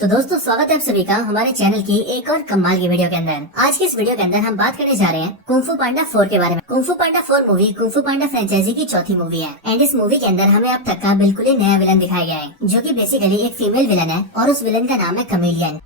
तो दोस्तों स्वागत है आप सभी का हमारे चैनल की एक और कमाल की वीडियो के अंदर। आज की इस वीडियो के अंदर हम बात करने जा रहे हैं कुंग फू पांडा 4 के बारे में। कुंग फू पांडा 4 मूवी कुंग फू पांडा फ्रेंचाइजी की चौथी मूवी है एंड इस मूवी के अंदर हमें अब तक का बिल्कुल ही नया विलन दिखाया गया है, जो कि बेसिकली एक फीमेल विलन है और उस विलन का नाम है कमेलियन।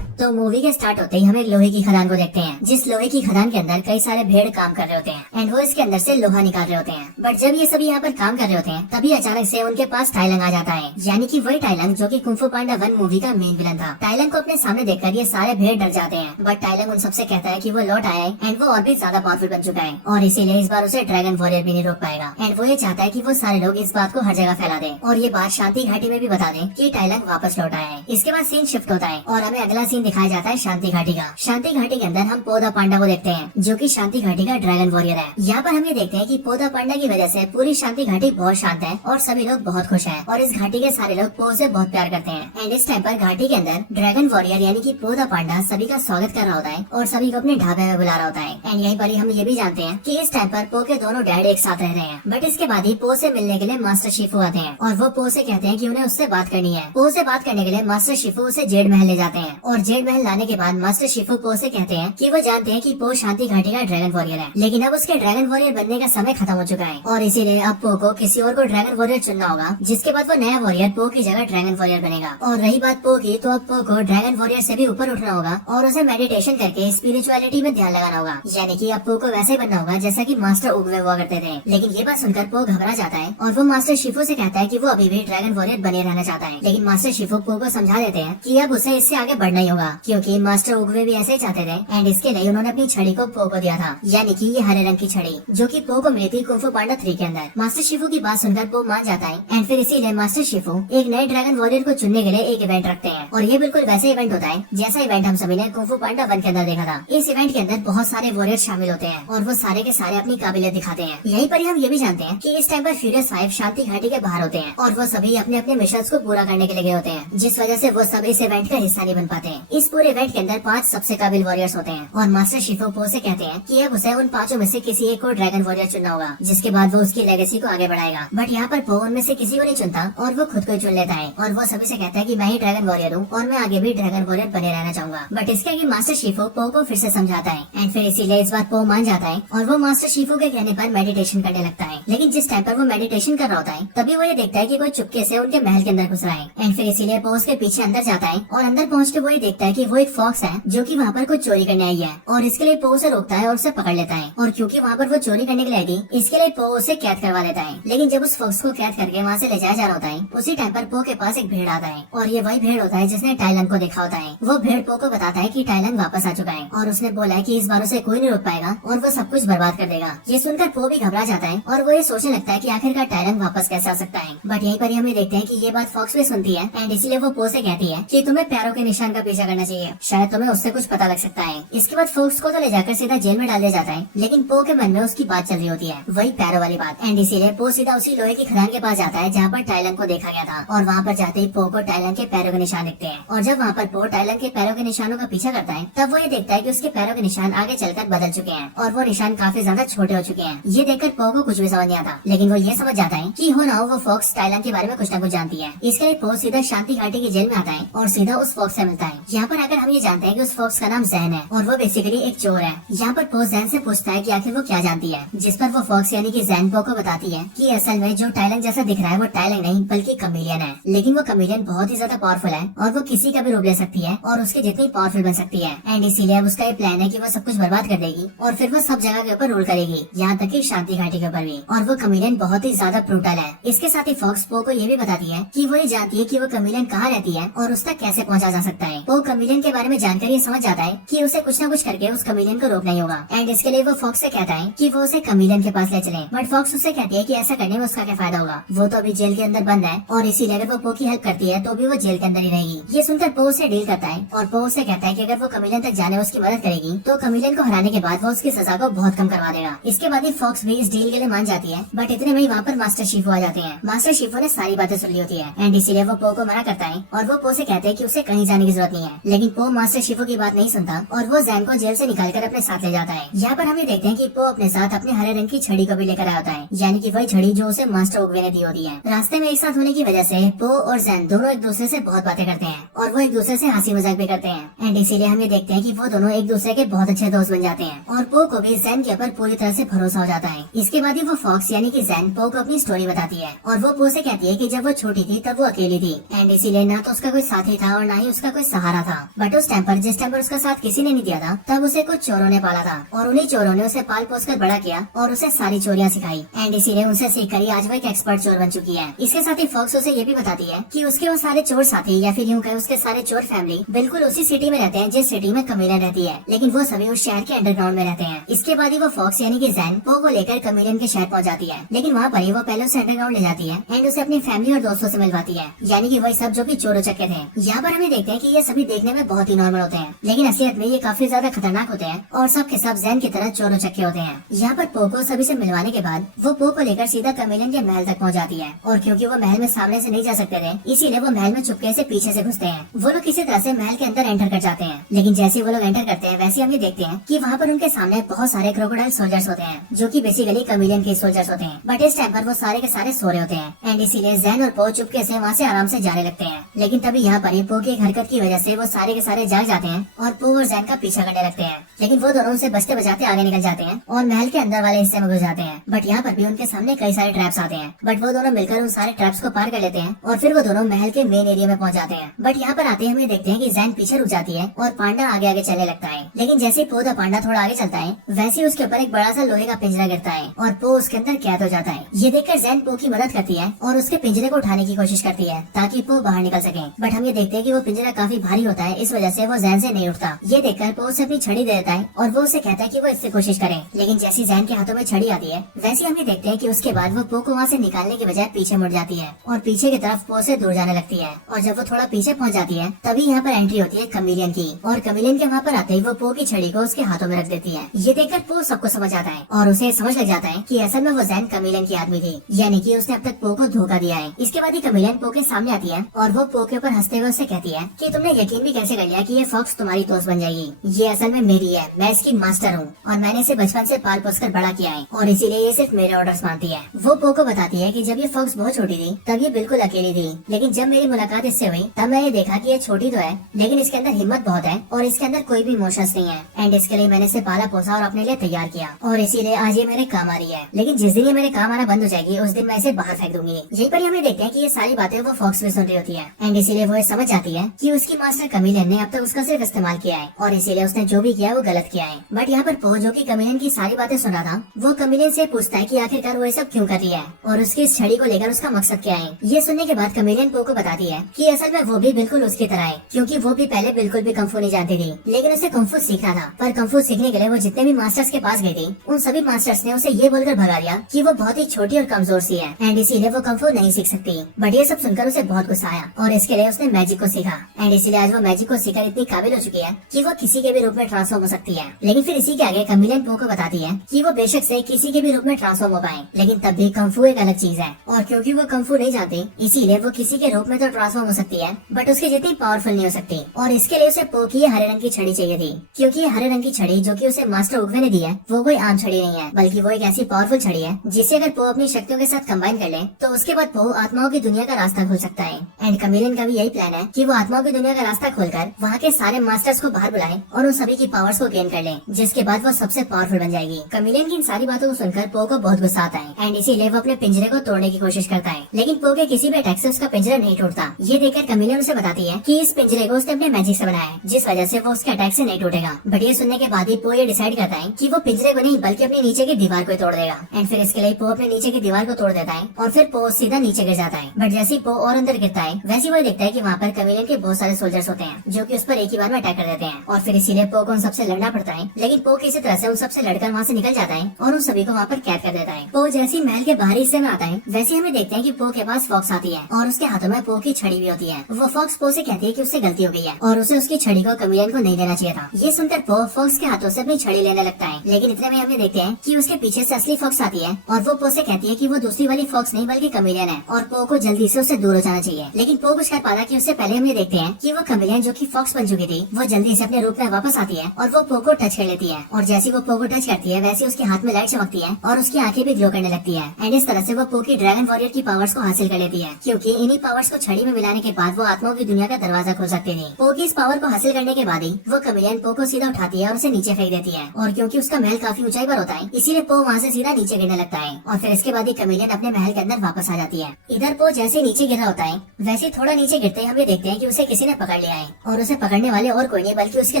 तो मूवी के स्टार्ट होते ही हम एक लोहे की खदान को देखते हैं, जिस लोहे की खदान के अंदर कई सारे भेड़ काम कर रहे होते हैं एंड वो इसके अंदर से लोहा निकाल रहे होते हैं। बट जब ये सभी यहाँ पर काम कर रहे होते हैं तभी अचानक से उनके पास टाइलंग आ जाता है, यानी कि वही टाइलंग जो कि कुंग फू पांडा 1 मूवी का मेन विलन था। टाइलंग को अपने सामने देखकर ये सारे भेड़ डर जाते हैं, बट टाइलंग उन सबसे कहता है कि वो लौट आया है एंड वो और भी ज्यादा पावरफुल बन चुका है और इसीलिए इस बार उसे ड्रैगन वॉरियर भी नहीं रोक पाएगा। एंड वो ये चाहता है कि वो सारे लोग इस बात को हर जगह फैला दें और ये बात शांति घाटी में भी बता दें कि टाइलंग वापस लौट आया है। इसके बाद सीन शिफ्ट होता है और हमें अगला सीन दिखाया जाता है शांति घाटी का। शांति घाटी के अंदर हम पोदा पांडा को देखते हैं, जो कि शांति घाटी का ड्रैगन वॉरियर है। यहाँ पर हम ये देखते हैं कि पोदा पांडा की वजह से पूरी शांति घाटी बहुत शांत है और सभी लोग बहुत खुश हैं और इस घाटी के सारे लोग पो से बहुत प्यार करते हैं। एंड इस टाइम पर घाटी के अंदर ड्रैगन वॉरियर यानी कि पोदा पांडा सभी का स्वागत कर रहा होता है और सभी को अपने ढाबे में बुला रहा होता है। एंड यहीं पर हम ये भी जानते हैं कि इस टाइम पर पो के दोनों डैड एक साथ रह रहे हैं। बट इसके बाद ही पो से मिलने के लिए मास्टर शिफू आते हैं और वो पो से कहते हैं कि उन्हें उससे बात करनी है। पो से बात करने के लिए मास्टर शिफू उसे जेड महल ले जाते हैं और जेड महल लाने के बाद मास्टर शिफू पो से कहते हैं कि वो जानते हैं कि पो शांति घाटी का ड्रैगन वॉरियर है, लेकिन अब उसके ड्रैगन वॉरियर बनने का समय खत्म हो चुका है और इसीलिए अब पो को किसी और को ड्रैगन वॉरियर चुनना होगा, जिसके बाद वो नया वॉरियर पो की जगह ड्रैगन वॉरियर बनेगा। और रही बात पो की, तो अब पो को ड्रैगन वॉरियर से भी ऊपर उठना होगा और उसे मेडिटेशन करके स्पिरिचुअलिटी में ध्यान लगाना होगा, यानी कि अब पो को वैसे ही बनना होगा जैसा कि मास्टर उगवे हुआ करते थे। लेकिन ये बात सुनकर पो घबरा जाता है और वो मास्टर शिफू से कहता है कि वो अभी भी ड्रैगन वॉरियर बने रहना चाहता है। लेकिन मास्टर शिफू पो को समझा देते हैं कि अब उसे इससे आगे बढ़ना ही होगा, क्योंकि मास्टर उगवे भी ऐसे ही चाहते थे एंड इसके लिए उन्होंने अपनी छड़ी को पो को दिया था, यानी कि ये हरे रंग की छड़ी जो कि पो को मिली थी कुंग फू पांडा 3 के अंदर। मास्टर शिफू की बात सुनकर पो मान जाता है एंड फिर इसीलिए मास्टर शिफू एक नए ड्रैगन वॉरियर को चुनने के लिए एक इवेंट रखते हैं और ये बिल्कुल वैसे इवेंट होता है जैसा इवेंट हम सभी ने कुंग फू पांडा 1 के अंदर देखा था। इस इवेंट के अंदर बहुत सारे वॉरियर शामिल होते हैं और वो सारे के सारे अपनी काबिलियत दिखाते हैं। यहीं पर हम ये भी जानते हैं कि इस टाइम पर फ्यूरियस 5 शांति घाटी के बाहर होते हैं और वो सभी अपने अपने मिशन को पूरा करने के लिए गए होते हैं, जिस वजह से वो सब इस इवेंट का हिस्सा नहीं बन पाते। इस पूरे इवेंट के अंदर 5 सबसे काबिल वॉरियर्स होते हैं और मास्टर शिफू पो से कहते हैं कि अब उसे उन 5 में से किसी एक को ड्रैगन वॉरियर चुनना होगा, जिसके बाद वो उसकी लेगेसी को आगे बढ़ाएगा। बट यहाँ पर पो उनमें से किसी को नहीं चुनता और वो खुद को चुन लेता है और वो सभी से कहता है कि मैं ही ड्रैगन वॉरियर हूँ और मैं आगे भी ड्रैगन वॉरियर बने रहना चाहूंगा। बट इसके आगे मास्टर शिफू पो को फिर से समझाता है एंड फिर इसीलिए इस बार पो मान जाता है और वो मास्टर शिफू के कहने पर मेडिटेशन करने लगता है। लेकिन जिस टाइम पर वो मेडिटेशन कर रहा होता है तभी वो ये देखता है कि कोई चुपके से उनके महल के अंदर घुस रहा है एंड फिर इसीलिए पो उसके पीछे अंदर जाता है और अंदर पहुँच के वो ये देखता है कि वो एक फॉक्स है जो कि वहाँ पर कुछ चोरी करने आई है और इसके लिए पो उसे रोकता है और उसे पकड़ लेता है। और क्योंकि वहाँ पर वो चोरी करने के लिए आई थी, इसके लिए पो उसे कैद करवा लेता है। लेकिन जब उस फॉक्स को कैद करके वहाँ से ले जाया जा रहा होता है, उसी टाइम पर पो के पास एक भेड़ आता है और ये वही भेड़ होता है जिसने टाइलंग को देखा होता है। वो भेड़ पो को बताता है कि टाइलंग वापस आ चुका है और उसने बोला है कि इस बार उसे कोई नहीं रोक पाएगा और वो सब कुछ बर्बाद कर देगा। ये सुनकर पो भी घबरा जाता है और वो ये सोचने लगता है कि आखिरकार टाइलंग वापस कैसे आ सकता है। बट यहीं पर हमें देखते हैं कि ये बात फॉक्स भी सुनती है एंड इसीलिए वो पो से कहती है कि तुम्हें पैरों के निशान का पीछा करना चाहिए, शायद तुम्हें उससे कुछ पता लग सकता है। इसके बाद फॉक्स को तो ले जाकर सीधा जेल में डाल दिया जाता है, लेकिन पो के मन में उसकी बात चल रही होती है, वही पैरों वाली बात। एंड इसीलिए पो सीधा उसी लोहे की खदान के पास जाता है जहाँ पर टाइलंग को देखा गया था और वहाँ पर जाते ही पो को टाइलंग के पैरों के निशान दिखते हैं। और जब वहाँ पर पो टाइलंग के पैरों के निशानों का पीछा करता है तब वो ये देखता है कि उसके पैरों के निशान आगे चलकर बदल चुके हैं और वो निशान काफी ज्यादा छोटे हो चुके हैं। ये देखकर पो को कुछ भी समझ नहीं आता, लेकिन वो ये समझ जाता है कि हो ना हो वो फॉक्स टाइलंग के बारे में कुछ न कुछ जानती है। इसके लिए पो सीधा शांति घाटी की जेल में आता है और सीधा उस फॉक्स से मिलता है। यहाँ पर आकर हम ये जानते हैं कि उस फॉक्स का नाम जैन है और वो बेसिकली एक चोर है। यहाँ पर पो जैन से पूछता है कि आखिर वो क्या जानती है, जिस पर वो फॉक्स यानी कि जैन पो को बताती है कि असल में जो टाइलंग जैसा दिख रहा है वो टाइलंग नहीं बल्कि कमेलियन है, लेकिन वो कमेलियन बहुत ही ज्यादा पावरफुल है और वो किसी का भी रूप ले सकती है और उसके जितनी पावरफुल बन सकती है। एंड इसीलिए अब उसका ये प्लान है कि वो सब कुछ बर्बाद कर देगी और फिर वो सब जगह के ऊपर रूल करेगी, यहाँ तक कि शांति घाटी के ऊपर भी। और वो कमेलियन बहुत ही ज्यादा ब्रूटल है। इसके साथ ही फॉक्स पो को ये भी बताती है कि वो ये जानती है कि वो कमेलियन कहाँ रहती है और उस तक कैसे पहुँचा जा सकता है। वो कमेलियन के बारे में जानकर ये समझ जाता है कि उसे कुछ न कुछ करके उस कमेलियन को रोकना ही होगा। एंड इसके लिए वो फॉक्स से कहता है कि वो उसे कमेलियन के पास ले चले। बट फॉक्स उससे कहती है कि ऐसा करने में उसका क्या फायदा होगा, वो तो अभी जेल के अंदर बंद है और इसीलिए अगर वो पो की हेल्प करती है तो भी वो जेल के अंदर ही रहेगी। ये सुनकर पो उसे डील करता है और पो उसे कहता है कि अगर वो कमेलियन तक जाने में उसकी मदद करेगी तो कमेलियन को हराने के बाद वो उसकी सजा को बहुत कम करवा देगा। इसके बाद ही फॉक्स भी इस डील के लिए मान जाती है। बट इतने में ही वहाँ पर मास्टर शिफू आ जाते हैं। मास्टर शिफू ने सारी बातें सुन ली होती है एंड इसीलिए वो पो को मना करता है और वो पो से कहते हैं कि उसे कहीं जाने की जरूरत नहीं है लेकिन पो मास्टर शिफू की बात नहीं सुनता और वो जैन को जेल से निकालकर अपने साथ ले जाता है। यहाँ पर हमें देखते हैं कि पो अपने साथ अपने हरे रंग की छड़ी को भी लेकर आया होता है, यानी कि वही छड़ी जो उसे मास्टर उगवे ने दी होती है। रास्ते में एक साथ होने की वजह से पो और जैन दोनों एक दूसरे से बहुत बातें करते हैं और वो एक दूसरे से हंसी मजाक भी करते हैं। एंड इसीलिए हमें देखते हैं कि वो दोनों एक दूसरे के बहुत अच्छे दोस्त बन जाते हैं और पो को भी जैन के ऊपर पूरी तरह से भरोसा हो जाता है। इसके बाद ही वो फॉक्स यानी कि जैन पो को अपनी स्टोरी बताती है और वो पो से कहती है कि जब वो छोटी थी तब वो अकेली थी एंड इसीलिए ना तो उसका कोई साथी था और ना ही उसका कोई सहारा था। बट उस टाइम पर जिस टाइम पर उसका साथ किसी ने नहीं दिया था तब उसे कुछ चोरों ने पाला था और उन्हीं चोरों ने उसे पाल पोस कर बड़ा किया और उसे सारी चोरियां सिखाई एंड इसीलिए उनसे सीख कर आज वो एक एक्सपर्ट चोर बन चुकी है। इसके साथ ही फॉक्स उसे ये भी बताती है कि उसके वो सारे चोर साथी या फिर यूं कहे उसके सारे चोर फैमिली बिल्कुल उसी सिटी में रहते हैं जिस सिटी में कमीलियन रहती है, लेकिन वो सभी उस शहर के अंडरग्राउंड में रहते हैं। इसके बाद ही वो फॉक्स यानी कि जैन पो को लेकर कमीलियन के शहर पहुंच जाती है, लेकिन वहाँ पर ही वो पहले उसे अंडरग्राउंड ले जाती है एंड उसे अपनी फैमिली और दोस्तों से मिलवाती है, यानी कि वही सब जो कि चोर उचक्के थे। यहाँ पर हमें देखते हैं कि ये सभी देखने में बहुत ही नॉर्मल होते हैं, लेकिन असलियत में ये काफी ज्यादा खतरनाक होते हैं और सब के सब जैन की तरह चोर उचक्के होते हैं। यहाँ पर पो को सभी से मिलवाने के बाद वो पो को लेकर सीधा कमीलियन के महल तक पहुँच जाती है और क्योंकि वो महल में सामने से नहीं जा सकते थे इसीलिए वो महल में चुपके से पीछे से घुसते हैं। वो लोग किसी तरह से महल के अंदर एंटर कर जाते हैं, लेकिन जैसे ही वो लोग एंटर करते हैं वैसे हम ये देखते हैं कि वहाँ पर उनके सामने बहुत सारे क्रोकोडाइल सोल्जर्स होते हैं जो कि बेसिकली कमीलियन के सोल्जर्स होते हैं। बट इस टाइम पर वो सारे के सारे सो रहे होते हैं एंड इसीलिए जैन और पो चुपके से वहाँ से आराम से जाने लगते हैं। लेकिन तभी यहाँ पर पो की एक हरकत की वजह से वो सारे के सारे जाग जाते हैं और पो और जैन का पीछा करने लगते हैं, लेकिन वो दोनों उनसे बचते बचाते आगे निकल जाते हैं और महल के अंदर वाले हिस्से में घुस जाते हैं। बट यहाँ पर भी उनके सामने कई सारे ट्रैप्स आते हैं, बट वो दोनों मिलकर उन सारे ट्रैप्स को पार कर लेते हैं और फिर वो दोनों महल के मेन एरिया में पहुंच जाते हैं। बट यहाँ पर आते हम ये देखते हैं कि जैन पीछे रुक जाती है और पांडा आगे आगे चलने लगता है, लेकिन जैसे पो द पांडा थोड़ा आगे चलता है वैसे उसके ऊपर एक बड़ा सा लोहे का पिंजरा गिरता है और पो उसके अंदर कैद हो जाता है। ये देखकर जैन पो की मदद करती है और उसके पिंजरे को उठाने की कोशिश करती है ताकि पो बाहर निकल सके। बट हम ये देखते हैं कि वो पिंजरा काफी भारी होता है, इस वजह से वो जैन से नहीं उठता। ये देखकर पो उसे अपनी छड़ी दे देता है और वो उसे कहता है कि वो इससे कोशिश करे, लेकिन जैसी जैन के हाथों में छड़ी आती है वैसे हम ये देखते हैं कि उसके बाद वो पो को वहाँ से निकालने के बजाय पीछे मुड़ जाती है और पीछे की तरफ पो से दूर जाने लगती है। और जब वो थोड़ा पीछे पहुँच जाती है तभी यहाँ पर एंट्री होती है कमीलियन की और कमीलियन के वहाँ पर आते ही वो पो की छड़ी को उसके हाथों में रख देती है। ये देखकर पो सबको समझ आता है और उसे समझ लग जाता है कि असल में वो जैन कमीलियन की आदमी थी, यानी कि उसने अब तक पो को धोखा दिया है। इसके बाद ही कमीलियन पो के सामने आती है और वो पो के ऊपर हंसते हुए उससे कहती है कि तुमने यकीन भी कैसे कर लिया कि ये फॉक्स तुम्हारी दोस्त बन जाएगी। ये असल में मेरी है, मैं इसकी मास्टर हूँ और मैंने इसे बचपन से पाल पोस कर बड़ा किया है और इसीलिए ये सिर्फ मेरे ऑर्डर्स मानती है। वो पो को बताती है कि जब ये फॉक्स बहुत छोटी थी तब ये बिल्कुल अकेली थी, लेकिन जब मेरी मुलाकात इससे हुई तब मैंने देखा कि ये छोटी तो है लेकिन इसके अंदर हिम्मत बहुत है और इसके अंदर कोई भी इमोशंस नहीं है एंड इसके लिए मैंने इसे पाला पोसा और अपने लिए तैयार किया और इसीलिए आज ये मेरे काम आ रही है। लेकिन जिस दिन ये मेरे काम आना बंद हो जाएगी उस दिन मैं इसे बाहर फेंक दूंगी। यहीं पर हमें देखते हैं कि ये सारी बातें वो फॉक्स भी सुन रही होती है एंड इसीलिए वो समझ जाती है कि उसकी मास्टर कमीलियन ने अब तक उसका सिर्फ इस्तेमाल किया है और इसीलिए उसने जो भी किया वो गलत किया है। बट यहाँ पर पो जो कि कमीलियन की सारी बातें सुन रहा था वो कमीलियन से पूछता है कि आखिरकार वो ये सब क्यों कर रही है और उसकी इस छड़ी को लेकर उसका मकसद क्या है। ये सुनने के बाद कमीलियन पो को बताती है कि असल में वो भी बिल्कुल उसकी तरह है, क्योंकि वो भी पहले बिल्कुल भी कम्फू नहीं जानती थी, लेकिन उसे कम्फू सीखना था। पर कम्फू सीखने के लिए वो जितने भी मास्टर्स के पास गई थी उन सभी मास्टर्स ने उसे ये बोलकर भगा दिया कि वो बहुत ही छोटी और कमजोर सी है एंड इसीलिए वो कम्फू नहीं सीख सकती। बट ये सब सुनकर उसे बहुत गुस्सा आया और इसके लिए उसने मैजिक को सीखा एंड इसीलिए आज वो मैजिक को सीखकर इतनी काबिल हो चुकी है कि वो किसी के भी रूप में ट्रांसफॉर्म हो सकती है। लेकिन फिर इसी के आगे कमीलियन पो को बताती है कि वो बेशक से किसी के भी रूप में ट्रांसफॉर्म हो पाए, लेकिन तब भी कम्फू एक अलग चीज है और क्योंकि वो कम्फू नहीं जानती इसीलिए वो किसी के रूप में तो ट्रांसफॉर्म हो सकती है बट उसके जितनी पावरफुल नहीं हो सकती। और इसके लिए उसे पो की हरे रंग की छड़ी चाहिए थी, क्योंकि हरे रंग की छड़ी जो कि उसे मास्टर उगवे ने दी है वो कोई आम छड़ी नहीं है, बल्कि वो एक ऐसी पावरफुल छड़ी है जिसे अगर पो अपनी शक्तियों के साथ कंबाइन कर ले तो उसके बाद पो आत्माओं की दुनिया का रास्ता खोल सकता है। एंड कमीलियन का भी यही प्लान है कि वो आत्माओं की दुनिया का रास्ता खोलकर वहाँ के सारे मास्टर्स को बाहर बुलाए और उन सभी की पावर्स को गेन कर ले, जिसके बाद वो सबसे पावरफुल बन जाएगी। कमीलियन की इन सारी बातों को सुनकर पो को बहुत गुस्सा आता है एंड इसीलिए वो अपने पिंजरे को तोड़ने की कोशिश करता है, लेकिन पो के किसी भी अटैक से उसका पिंजरा नहीं टूटता। ये देखकर कमीलियन उसे बताती है कि इस पिंजरे को उसने अपने मैजिक से बनाया है, जिस वजह से वो उसके अटैक से नहीं टूटेगा। बट ये सुनने के बाद ही पो ये डिसाइड करता है कि वो पिंजरे को नहीं बल्कि अपनी नीचे की दीवार को तोड़ देगा एंड फिर इसके लिए पो अपने नीचे की दीवार को तोड़ देता है और फिर पो सीधा नीचे गिर जाता है। बट जैसे ही पो और अंदर गिरता है वैसे वो देखता है कि वहाँ पर कमीलियन के बहुत सारे सोल्जर्स होते हैं जो कि उस पर एक ही बार में अटैक कर देते हैं और फिर इसीलिए पो को उन सबसे लड़ना पड़ता है। लेकिन पो किसी तरह से उन सबसे लड़कर वहाँ से निकल जाता है और उन सभी को वहाँ पर कैद कर देता है। पो जैसे ही महल के बाहरी हिस्से में आता है वैसे हमें देखते हैं कि पो के पास फॉक्स आती है और उसके हाथों में पो की छड़ी भी होती है। वो फॉक्स पो से कहती है कि उससे गलती हो गई है और उसे उसकी छड़ी को कमीलियन को नहीं देना चाहिए था। ये सुनकर पो फॉक्स के हाथों से अपनी छड़ी लेने लगता है, लेकिन इतने में हमें देखते हैं कि उसके पीछे से असली फॉक्स आती है और वो पो से कहती है कि वो दूसरी वाली फॉक्स नहीं बल्कि कमीलियन है और पो को जल्दी से उससे दूर हो जाना चाहिए। लेकिन पो कुछ कर पाता कि उससे पहले हम ये देखते हैं कि वो कमीलियन कमिलियन जो कि फॉक्स बन चुकी थी वो जल्दी से अपने रूप में वापस आती है और वो पो को टच कर लेती है। और जैसी वो पो को टच करती है वैसे उसके हाथ में लाइट चमकती है और उसकी आंखें भी ग्लो करने लगती है। एंड इस तरह से वो पो की ड्रैगन वॉरियर की पावर्स को हासिल कर लेती है, क्योंकि इन्हीं पावर्स को छड़ी में मिलाने के बाद वो आत्माओं की दुनिया का दरवाजा खोल सकती थी। पो की इस पावर को हासिल करने के बाद ही वो कमिलियन पो को सीधा उठाती है और उसे नीचे फेंक देती है। और क्योंकि उसका महल काफी ऊंचाई पर होता है इसीलिए पो वहाँ से सीधा नीचे गिरने लगता है। और फिर इसके बाद ही कमिलियन अपने महल के अंदर वापस आ जाती है। इधर पो जैसे नीचे गिर रहा होता है वैसे थोड़ा नीचे गिरते ही हम ये देखते हैं कि उसे किसी ने पकड़ लिया है और उसे पकड़ने वाले और कोई नहीं बल्कि उसके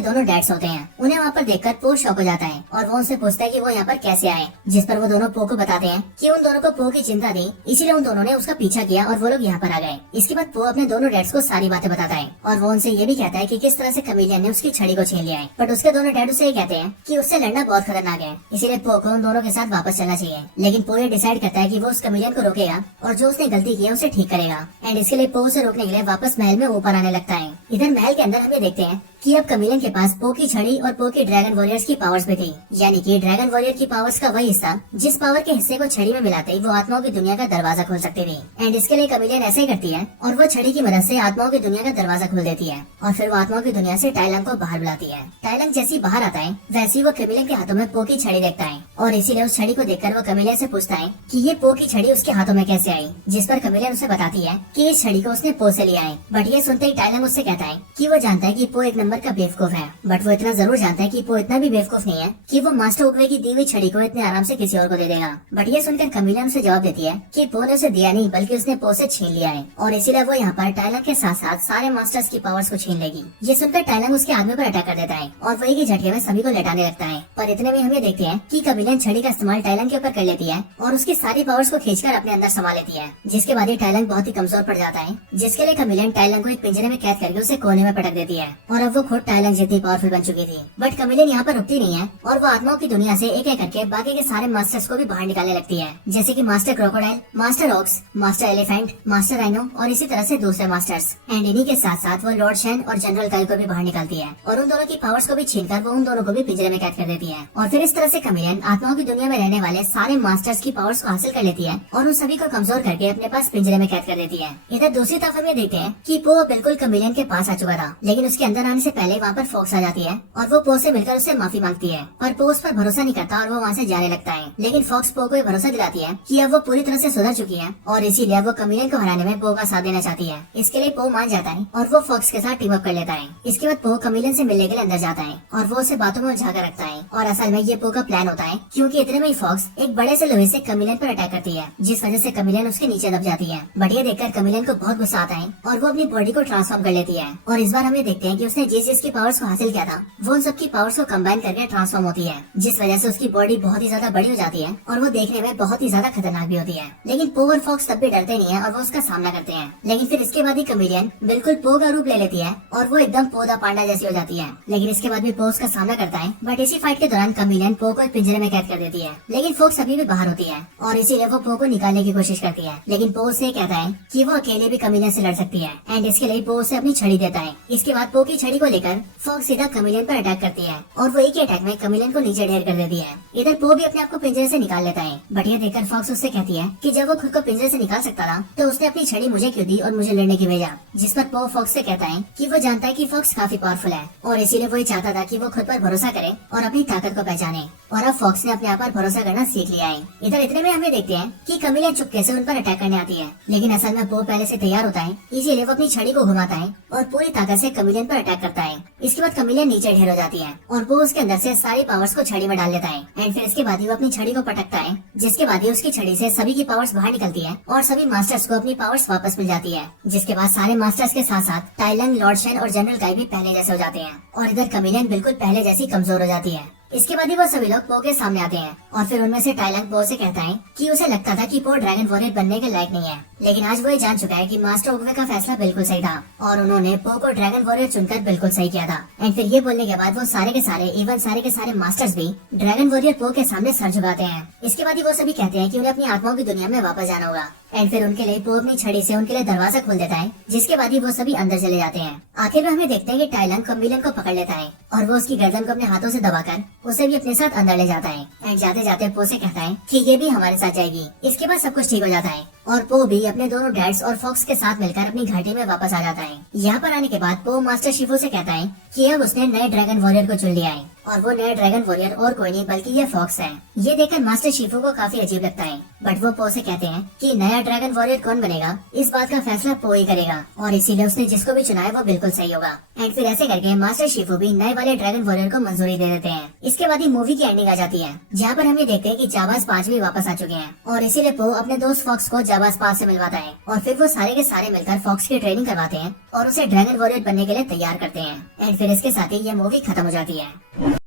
दोनों डैड्स होते हैं। उन्हें वहाँ पर देखकर पो शॉक हो जाता है और वो उनसे पूछता है कि वो यहाँ पर कैसे आए, जिस पर वो दोनों पो को बताते हैं कि उन दोनों को पो की चिंता थी इसीलिए उन दोनों ने उसका पीछा किया और वो लोग यहाँ पर आ गए। इसके बाद पो अपने दोनों डैड्स को सारी बातें बताता है और वो उनसे ये भी कहता है कि किस तरह से कमिलियन ने उसकी छड़ी को छीन लिया है। बट उसके दोनों डैड उसे ये कहते हैं कि उससे लड़ना बहुत खतरनाक है, इसीलिए पो को उन दोनों के साथ वापस चलना चाहिए। लेकिन पो ये डिसाइड करता है कि वो उस कमिलियन को रोकेगा और जो उसने गलती की है उसे ठीक करेगा। एंड इसके लिए पो उसे रोकने के लिए वापस महल में ऊपर आने लगता है। इधर महल के अंदर हम ये देखते हैं कि अब कमिलियन के पास पो की छड़ी और पो की ड्रैगन वॉरियर्स की पावर्स भी थी, यानी कि ड्रैगन वॉरियर की पावर्स का वही हिस्सा जिस पावर के हिस्से को छड़ी में मिलाते ही वो आत्माओं की दुनिया का दरवाजा खोल सकती थी। एंड इसके लिए कमिलियन ऐसे ही करती है और वो छड़ी की मदद से आत्माओं की दुनिया का दरवाजा खोल देती है और फिर वो आत्माओं की दुनिया से टाइलंग को बाहर बुलाती है। टाइलंग जैसी बाहर आता है वैसे वो कमिलियन के हाथों में पो की छड़ी देखता है और इसीलिए उस छड़ी को देखकर वो कमिलियन से पूछता है कि ये पो की छड़ी उसके हाथों में कैसे आई, जिस पर कमिलियन उसे बताती है कि इस छड़ी को उसने पो से लिया है। बट ये सुनते ही टाइलंग उससे कहता है कि वो जानता है कि पो एक नंबर का बेवकूफ है, बट वो इतना जरूर जानता है कि पो इतना भी बेवकूफ नहीं है कि वो मास्टर ओकवे की दी हुई छड़ी को इतने आराम से किसी और को दे देगा। बट ये सुनकर कमिलियन उसे जवाब देती है कि पो ने उसे दिया नहीं बल्कि उसने पो से छीन लिया है और इसीलिए वो यहाँ पर टाइलंग के साथ साथ सारे मास्टर्स की पावर्स को छीन लेगी। ये सुनकर टाइलंग उसके आदमी पर अटैक कर देता है और वही की झटके में सभी को लेटाने लगता है। पर इतने में हम ये देखते हैं कि कमिलियन छड़ी का इस्तेमाल टाइलंग के ऊपर कर लेती है और उसकी सारी पावर्स को खींचकर अपने अंदर समा लेती है, जिसके बाद ये टाइलंग बहुत ही कमजोर पड़ जाता है, जिसके लिए कमिलियन टाइलंग को एक पिंजरे में कैद करके उसे कोने में पटक देती है। और अब वो खुद टाइलंग जितनी पावरफुल बन चुकी थी। बट कमिलियन यहाँ पर रुकती नहीं है और वो आत्माओं की दुनिया से एक एक करके बाकी के सारे मास्टर्स को भी बाहर निकालने लगती है, जैसे कि master crocodile, master ox, master elephant, master rhino और इसी तरह से दूसरे मास्टर्स। एंड इन्हीं के साथ साथ वो लॉर्ड शेन और जनरल काइल को भी बाहर निकालती है और उन दोनों की पावर्स को भी छीनकर वो उन दोनों को भी पिंजरे में कैद कर देती है। और फिर इस तरह से कमिलियन आत्माओं की दुनिया में रहने वाले सारे मास्टर्स की पावर्स को हासिल कर लेती है और उन सभी को कमजोर करके अपने पास पिंजरे में कैद कर देती है। इधर दूसरी तरफ हम ये देखते हैं कि पो बिल्कुल कमिलियन के पास आ चुका था, लेकिन उसके अंदर आने से पहले वहाँ पर फॉक्स आ जाती है और वो पो से मिलकर उससे माफी मांगती है। पर पो उस पर भरोसा नहीं करता और वो वहाँ से जाने लगता है। लेकिन फॉक्स पो को ये भरोसा दिलाती है कि अब वो पूरी तरह से सुधर चुकी है और इसीलिए वो कमिलियन को हराने में पो का साथ देना चाहती है। इसके लिए पो मान जाता है और वो फॉक्स के साथ टीम अप कर लेता है। इसके बाद पो कमिलियन से मिलने के लिए अंदर जाता है और वो उसे बातों में उलझा कर रखता है और असल में ये पो का प्लान होता है, क्योंकि इतने में ही फॉक्स एक बड़े से लोहे से कमिलियन पर अटैक करती है, जिस वजह से कमिलियन उसके नीचे दब जाती है। बट ये देखकर कमिलियन को बहुत गुस्सा आता है और वो अपनी बॉडी को ट्रांसफॉर्म कर लेती है। और इस बार हम ये देखते हैं कि उसने जिस जिसकी पावर्स को हासिल किया था वो उन सबकी पावर्स को कंबाइन करके ट्रांसफॉर्म होती है, जिस वजह से उसकी बॉडी बहुत ही ज्यादा बड़ी हो जाती है और वो देखने में बहुत ही ज्यादा खतरनाक भी होती है। लेकिन पो और फॉक्स तब भी डरते नहीं है और वो उसका सामना करते हैं। लेकिन फिर इसके बाद ही कमिलियन बिल्कुल पो का रूप ले लेती है और वो एकदम पोदा पांडा जैसी हो जाती है। लेकिन इसके बाद भी पो उसका सामना करता है, बट इसी फाइट के दौरान कमिलियन पो को एक पिंजरे में कैद कर देती है। लेकिन फॉक्स अभी भी बाहर होती है और इसीलिए वो पो को निकालने की कोशिश करती है। लेकिन पो उसे कहता है कि वो अकेले भी कमिलियन से लड़ सकती है एंड इसके लिए पो उसे अपनी छड़ी देता है। इसके बाद पो की छड़ी को लेकर फॉक्स सीधा कमिलियन पर अटैक करती है और वो एक ही अटैक में कमिलियन को नीचे ढेर कर देती है। इधर पो भी अपने आप को पिंजरे से निकाल लेता है, बट ये देखकर फॉक्स उससे कहती है कि जब वो खुद को पिंजरे से निकाल सकता था तो उसने अपनी छड़ी मुझे क्यों दी और मुझे लड़ने की भेजा। जिस पर पो फॉक्स से कहता है कि वो जानता है कि फॉक्स काफी पावरफुल है और इसीलिए वो चाहता था कि वो खुद पर भरोसा करे और अपनी ताकत को पहचाने। और अब फॉक्स ने अपने आप पर भरोसा करना सीख लिया है। इधर इतने में हमें देखते हैं कि कमिलियन चुपके से उन पर अटैक करने आती है, लेकिन असल में पो पहले से तैयार होता है, इसीलिए वो अपनी छड़ी को घुमाता है और पूरी ताकत से कमिलियन पर अटैक करता है। इसके बाद कमिलियन नीचे ढेर हो जाती है और वो उसके अंदर से सारी पावर्स को छड़ी में डाल देता है एंड फिर इसके बाद ही वो अपनी छड़ी को पटकता है, जिसके बाद ही उसकी छड़ी से सभी की पावर्स बाहर निकलती है और सभी मास्टर्स को अपनी पावर्स वापस मिल जाती है। जिसके बाद सारे मास्टर्स के साथ साथ टाइलंग, लॉर्ड शेन और जनरल काई भी पहले जैसे हो जाते हैं और इधर कमिलियन बिल्कुल पहले जैसी कमजोर हो जाती है। इसके बाद ही वो सभी लोग पो के सामने आते हैं और फिर उनमें से टाइलंग पो से कहता है कि उसे लगता था कि पो ड्रैगन वॉरियर बनने के लायक नहीं है, लेकिन आज वो ये जान चुका है कि मास्टर ओकवे का फैसला बिल्कुल सही था और उन्होंने पो को ड्रैगन वॉरियर चुनकर बिल्कुल सही किया था। एंड फिर ये बोलने के बाद वो सारे के सारे इवन सारे के सारे मास्टर्स भी ड्रैगन वॉरियर पो के सामने सर झुकाते हैं। इसके बाद ही वो सभी कहते हैं कि उन्हें अपनी आत्माओं की दुनिया में वापस जाना होगा एंड फिर उनके लिए पो अपनी छड़ी से उनके लिए दरवाजा खोल देता है, जिसके बाद ही वो सभी अंदर चले जाते हैं। आखिर में हमें देखते हैं कि टाइलन कम्बिलन को पकड़ लेता है और वो उसकी गर्दन को अपने हाथों से दबाकर उसे भी अपने साथ अंदर ले जाता है। एंड जाते जाते पो से कहता है कि ये भी हमारे साथ जाएगी। इसके बाद सब कुछ ठीक हो जाता है और पो भी अपने दोनों डैड्स और फॉक्स के साथ मिलकर अपनी घाटी में वापस आ जाता है। यहाँ पर आने के बाद पो मास्टर शिफू से कहता है कि अब उसने नए ड्रैगन वॉरियर को चुन लिया है और वो नया ड्रैगन वॉरियर और कोई नहीं बल्कि ये फॉक्स है। ये देखकर मास्टर शिफू को काफी अजीब लगता है, बट वो पो से कहते हैं कि नया ड्रैगन वॉरियर कौन बनेगा इस बात का फैसला पो ही करेगा और इसीलिए उसने जिसको भी चुना है वो बिल्कुल सही होगा। एंड फिर ऐसे करके मास्टर शिफू भी नए वाले ड्रैगन वॉरियर को मंजूरी दे देते हैं। इसके बाद ही मूवी की एंडिंग आ जाती है, जहाँ पर हम ये देखते हैं कि जाबाज 5 भी वापस आ चुके हैं और इसीलिए पो अपने दोस्त फॉक्स को जाबाज 5 से मिलवाता है और फिर वो सारे के सारे मिलकर फॉक्स की ट्रेनिंग करवाते हैं और उसे ड्रैगन वॉरियर बनने के लिए तैयार करते हैं। एंड फिर इसके साथ ही ये मूवी खत्म हो जाती है।